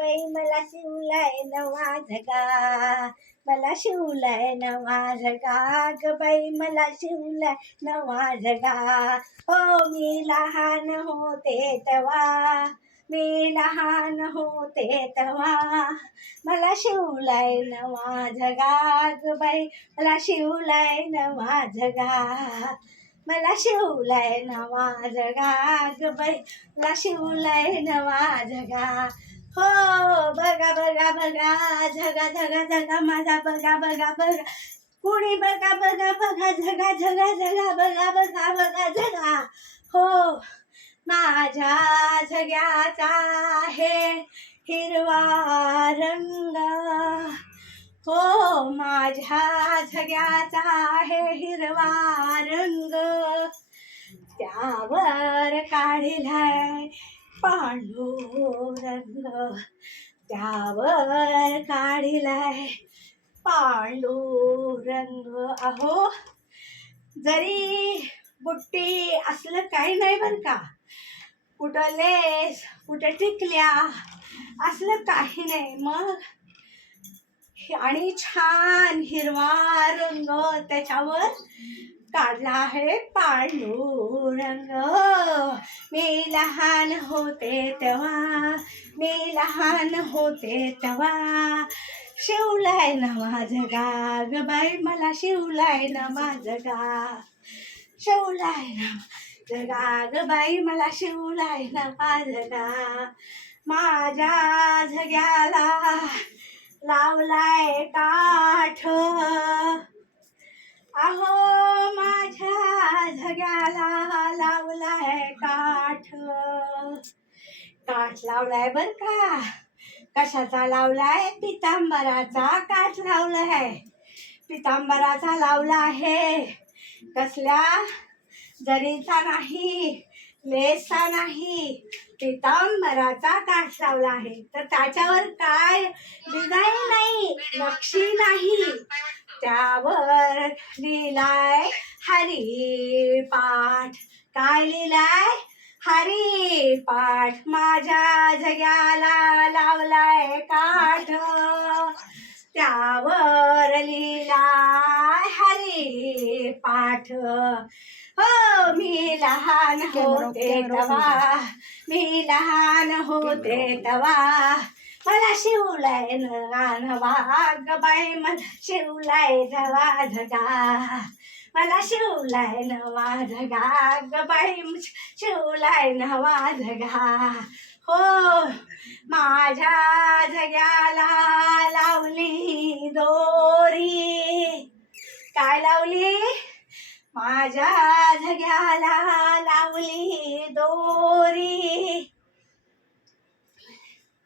बाई मला शिवलाय नवा झगा. मला शिवलाय नवा झगा. ग बाई मला शिवलाय नवा झगा. हो मी लहान होते तवा मी लहान होते तेव्हा. मला शिवलाय नवा झगा. ग बाई मला शिवलाय नवा जगा मला शिवलाय नवा जगा ग बाई मला शिवलाय नवा जगा हो बघा बघा बघा झगा झगा झगा माझा बघा बघा बघा कुणी बघा बघा बघा झगा झगा झगा बघा बघा बघा झगा. हो माझ्या झग्याचा आहे हिरवा रंग. हो माझ्या झग्याचा आहे हिरवा रंग. त्यावर काढलाय पांडुरंग त्यावर काढिलाय पांडुरंग. अहो जरी बुट्टी असलं काही नाही बरं का. कुठं लेस कुठं टिकल्या असलं काही नाही. मग आणि छान हिरवा रंग त्याच्यावर काढला आहे पांडुरंग मी लहान होते तेव्हा मी लहान होते तेव्हा. शिवलाय ना माझं गा ग बाई मला शिवलाय ना माझं गा शिवलाय ना जगा ग बाई मला शिवलाय ना माझं गा माझ्या झग्या लावलाय काठ. अहो माझ्या झग्याला लावलाय काठ. काठ लावलाय बर का? कशाचा लावलाय? पितांबराचा काठ लावलाय. पितांबराचा लावला आहे. कसल्या? जरीचा नाही. लेसा नाही. पितांबराचा काठ लावला आहे. तर त्याच्यावर काय डिझाईन नाही नक्षी नाही. त्यावर लिहिलाय हरी पाठ काय लिहिलाय? हरी पाठ माझ्या जग्याला लावलाय काठ. त्यावर लिहिलाय हरी पाठ हो मी लहान होते तवा. मी लहान होते तवा. मला शिवलाय नवा ग बाई मला शिवलाय धवा धगा मला शिवलाय नवा धगा ग बाई शिवलाय नवा धगा हो माझ्या झग्याला लावली दोरी. काय लावली? माझ्या झग्याला लावली दोरी.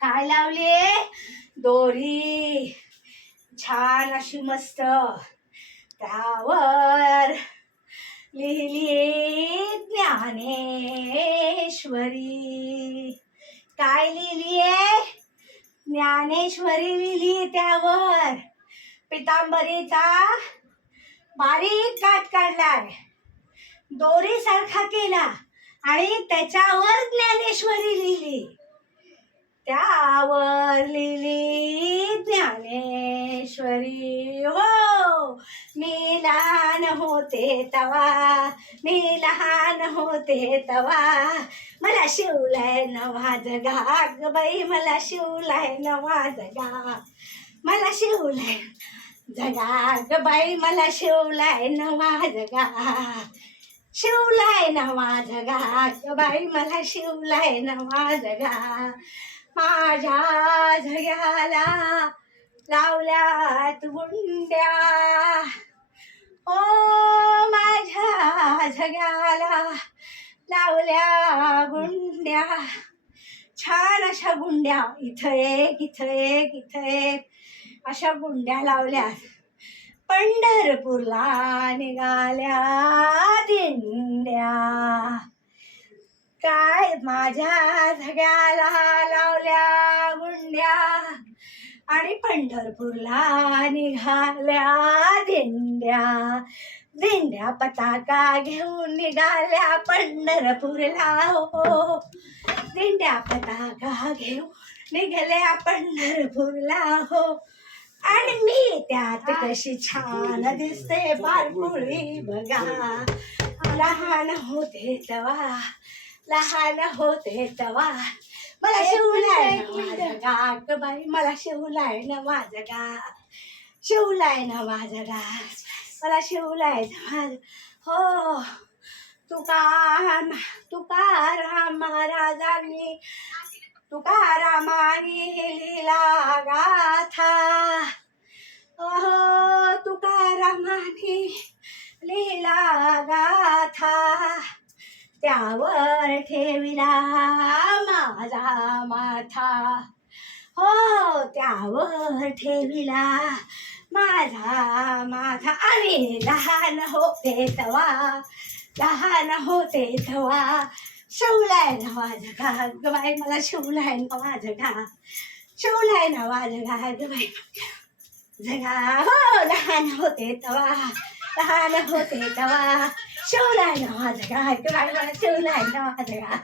काय लावली? दोरी. छान अशी मस्त त्यावर लिहिली ज्ञानेश्वरी. काय लिहिली ज्ञानेश्वरी लिहिली त्यावर. पितांबरीचा बारीक काट काढलाय. दोरीसारखा केला आणि त्याच्यावर ज्ञानेश्वरी लिहिली. त्यावर लिहिली ज्ञानेश्वरी. हो मी लहान होते तवा मी लहान होते तवा. मला शिवलाय नवा जगा बाई मला शिवलाय नवा जगा मला शिवलाय जगा ग बाई मला शिवलाय नवा जगा शिवलाय नवा जगा ग बाई मला शिवलाय नवा जगा माझ्या झग्याला लावल्यात गुंड्या. ओ माझ्या झग्याला लावल्या गुंड्या. छान अशा गुंड्या. इथं एक इथं एक इथं एक. अशा गुंड्या लावल्या. पंढरपूरला निघाल्या दिंड्या. काय माझ्या सगळ्याला लावल्या गुंड्या? आणि पंढरपूरला निघाल्या दिंड्या. दिंड्या पताका घेऊन निघाल्या पंढरपूरला. हो. हो, हो. दिंड्या पताका घेऊन निघाल्या पंढरपूरला. हो. आणि मी त्यात कशी छान दिसते बारकुळी बघा. लहान होते तवा लहान होते तवा मला शिवलाय माझा गा बाई मला शिवलाय ना माझा गा शिवलाय ना माझा गा मला शिवलाय माझा हो तुकाराम तुकाराम महाराजांनी तुकारामानी लिहिला गाथा. अहो तुकारामानी लिहिला गाथा. त्यावर ठेविला माझा माथा. हो त्यावर ठेविला माझा माझा आणि लहान होते तवा लहान होते तवा शिवलाय ना माझं का ग बाई मला शिवलाय ना माझं घा शिवलाय ना माझं घा ग बाई. जगा हो लहान होते तवा लहान होते तवा. शिवलाय ना माझं का ग बाई मला शिवलाय ना माझं घा